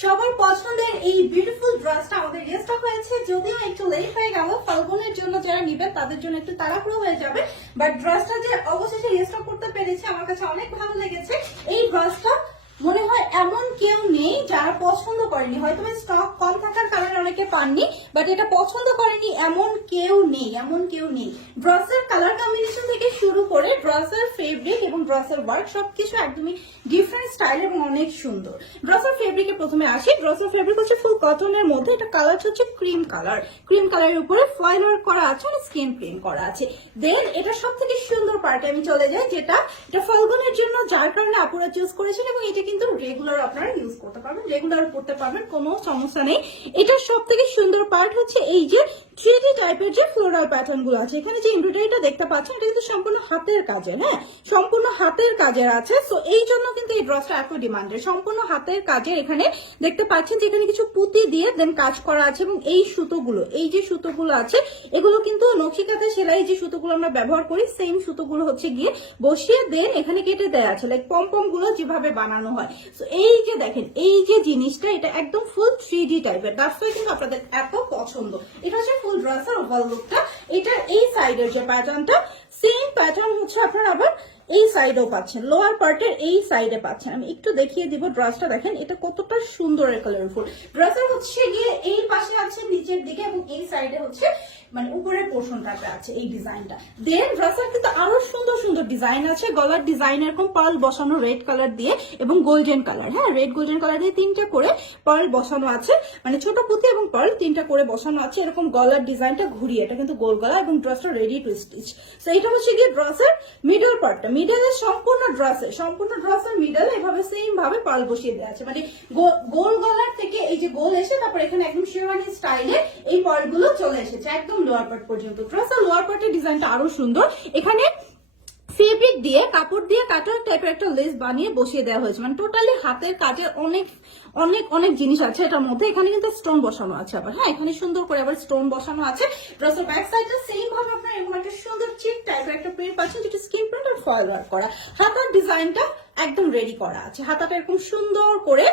সবার পছন্দের এই বিউটিফুল ড্রেসটা আমাদের রিস্টক হয়েছে, যদিও একটু লেট হয়ে গেল। ফাল্গুনের জন্য যারা নিবেন তাদের জন্য একটু তাড়াহুড়ো হয়ে যাবে, বাট ড্রেসটা যে অবশেষে রিস্টক করতে পেরেছি আমার কাছে অনেক ভালো লেগেছে। এই ড্রেসটা মনে হয় এমন কেউ নেই যারা পছন্দ করেনি, হয়তো স্টক কম থাকার কারণে অনেকে পাননি, বাট এটা পছন্দ করেনি এমন কেউ নেই, এমন কেউ নেই। ড্রেসের কালার কম্বিনেশন থেকে শুরু করে ড্রেসের ফেব্রিক এবং ড্রেসের ওয়ার্ক সবকিছু একদমই ডিফারেন্ট স্টাইল এবং অনেক সুন্দর। ড্রেসের ফেব্রিকে প্রথমে আসি। ড্রেসের ফেব্রিক হচ্ছে ফুল কটনের মধ্যে, এটা কালার হচ্ছে ক্রিম কালার। ক্রিম কালারের উপরে ফয়েল ওয়ার্ক করা আছে আর স্কিন প্রিন্ট করা আছে। দেন এটা সব থেকে সুন্দর পার্টে আমি চলে যাই, যেটা এটা ফাল্গুনের জন্য, যার কারণে আপুরা চুজ করেছেন এবং এটা কিন্তু রেগুলার আপনারা ইউজ করতে পারবেন, রেগুলার পড়তে পারবেন, কোনো সমস্যা নেই। এটার সব থেকে সুন্দর পার্ট হচ্ছে এই যে 3D টাইপের যে ফ্লোরাল প্যাটার্ন গুলো আছে, এখানে যে এমব্রয়ডারিটা দেখতে পাচ্ছেন এটা কিন্তু সম্পূর্ণ হাতের কাজের, হ্যাঁ সম্পূর্ণ হাতের কাজের আছে। সো এই জন্য কিন্তু এই ড্রেসটা এত ডিমান্ডেড, সম্পূর্ণ হাতের কাজের। এখানে দেখতে পাচ্ছেন যে এখানে কিছু পুঁতি দিয়ে দেন কাজ করা আছে এবং এই সুতোগুলো, এই যে সুতোগুলো আছে এগুলো কিন্তু নকশিকাঁথা সেলাই যে সুতোগুলো আমরা ব্যবহার করি সেম সুতোগুলো হচ্ছে গিয়ে বসিয়ে দেন এখানে কেটে দেওয়া আছে, লাইক পমপম গুলো যেভাবে বানানো হয়। সো এই যে দেখেন এই যে জিনিসটা, এটা একদম ফুল 3D টাইপের, দ্যাটস ওয়াই কিন্তু আপনাদের এত পছন্দ। এটা হচ্ছে ফুল ড্রেসের ওভার লুকটা। এটার এই সাইডের যে প্যাটার্নটা, সেম প্যাটার্ন হচ্ছে আপনারা আবার এই সাইডেও পাচ্ছেন, লোয়ার পার্টের এই সাইডে পাচ্ছেন। আমি একটু দেখিয়ে দিব ড্রেসটা, দেখেন এটা কতটা সুন্দর কালারফুল। ড্রেসের হচ্ছে গিয়ে এই পাশে আছে নিচের দিকে এবং এই সাইডে হচ্ছে মানে উপরের পোর্শনটাতে আছে এই ডিজাইনটা। দেন ড্রেসের কিন্তু আরো সুন্দর সুন্দর ডিজাইন আছে। গলার ডিজাইন এরকম পার্ল বসানো রেড কালার দিয়ে এবং গোল্ডেন কালার, হ্যাঁ রেড গোল্ডেন কালার দিয়ে তিনটা করে পার্ল বসানো আছে, মানে ছোট পুঁতি এবং পার্ল তিনটা করে বসানো আছে। এরকম গলার ডিজাইনটা ঘুরিয়ে, এটা কিন্তু গোল গলা এবং ড্রেসটা রেডি টু স্টিচ। তো এটা হচ্ছে গিয়ে ড্রেসের মিডল পার্টটা, মিডলের সম্পূর্ণ ড্রেসের মিডল এভাবে সেম ভাবে পার্ল বসিয়ে দেওয়া আছে, মানে গোল গলার থেকে এই যে গোল এসে তারপর এখানে একদম শেরওয়ানি স্টাইলে এই পার্ল গুলো চলে এসেছে একদম লোয়ার পার্ট পর্যন্ত। ড্রেসের লোয়ার পার্টের ডিজাইনটা আরো সুন্দর। এখানে ফেব্রিক দিয়ে কাপড় দিয়ে কাটার টাইপের একটা লেস বানিয়ে বসিয়ে দেওয়া হয়েছে, মানে টোটালি হাতের কাজের অনেক অনেক অনেক জিনিস আছে এটার মধ্যে। এখানে কিন্তু স্টোন বসানো আছে আবার, হ্যাঁ এখানে সুন্দর করে আবার স্টোন বসানো আছে। ড্রেসের ব্যাক সাইডটা সেম ভাবে আপনার এরকম একটা সুন্দর চিক টাইপের একটা প্রিন্ট পাচ্ছেন, যেটা স্কিন প্রিন্ট আর ফয়েল ওয়ার্ক করা। হাতার ডিজাইনটা একদম রেডি করা আছে, হাতাটা এরকম সুন্দর করে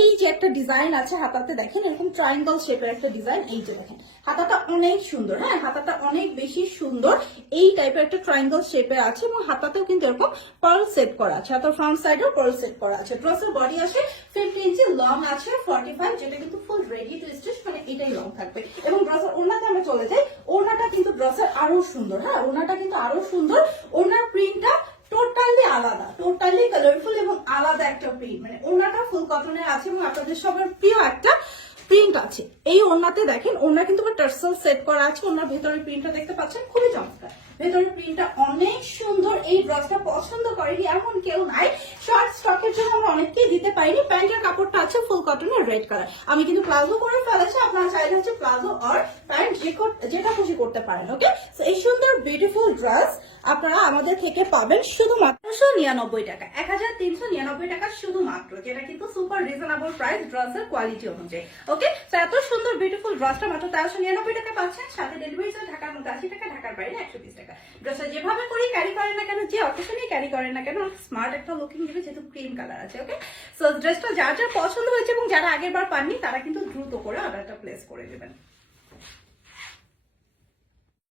এই যে একটা ডিজাইন আছে হাতাতে, দেখেন এরকম ট্রায়াঙ্গল শেপের একটা ডিজাইন। এই যে দেখেন হাতাটা অনেক সুন্দর, হ্যাঁ হাতাটা অনেক বেশি সুন্দর, এই টাইপের একটা ট্রায়াঙ্গল শেপে আছে এবং হাতাতেও কিন্তু এরকম পার্ল সেট করা আছে, হাতার ফ্রন্ট সাইডেও পার্ল সেট করা আছে। ড্রেসের বডি আসে 50 ইঞ্চি, লং আছে 45, যেটা কিন্তু ফুল রেডি টু স্টিচ, মানে এটাই লং থাকবে। এবং ড্রেসের ওড়নাতে আমরা চলে যাই, ওড়নাটা কিন্তু ড্রেসের আরো সুন্দর, হ্যাঁ ওড়নাটা কিন্তু আরো সুন্দর। ওড়নার প্রিন্টটা টোটালি আলাদা, টোটালি কালারফুল এবং আলাদা একটা প্রিন্ট, মানে ওড়নাটা ফুল কটনের আছে এবং আপনাদের সবার প্রিয় একটা প্রিন্ট আছে এই ওড়নাতে। দেখেন ওড়না কিন্তু টার্সেল সেট করা আছে, ওড়নার ভেতরের প্রিন্টটা দেখতে পাচ্ছেন খুবই চমৎকার, ভেতরের প্রিন্টটা অনেক সুন্দর। এই ড্রেসটা পছন্দ করেনি এমন কেউ নাই, শর্ট স্টকের জন্য আমরা অনেককেই দিতে পারিনি। প্যান্টের কাপড়টা আছে ফুল কটনের রেড কালার, আমি কিন্তু প্লাজো করে ফেলেছি, আপনারা চাইলে হচ্ছে প্লাজো আর প্যান্ট যেটা খুশি করতে পারেন। ওকে, এই সুন্দর বিউটিফুল ড্রেস আপনারা আমাদের থেকে পাবেন শুধুমাত্র 199 টাকা, 1399 টাকা শুধুমাত্র, যেটা কিন্তু সুপার রিজনেবল প্রাইস ড্রেসের কোয়ালিটি অনুযায়ী। ওকে, তো এত সুন্দর বিউটিফুল ড্রেসটা মাত্র 1399 টাকা পাচ্ছেন, সাথে ডেলিভারি চার্জ ঢাকার মধ্যে 80 টাকা, ঢাকার বাইরে 120 টাকা। ড্রেসটা যেভাবে করি ক্যারি করেন না কেন, যে অকেশনে ক্যারি করেন না কেন, স্মার্ট একটা লুকিং দিবে, যেহেতু ক্রিম কালার আছে। ওকে, সো ড্রেসটা যার যার পছন্দ হয়েছে এবং যারা আগের বার পাননি তারা কিন্তু দ্রুত করে অর্ডারটা প্লেস করে দেবেন।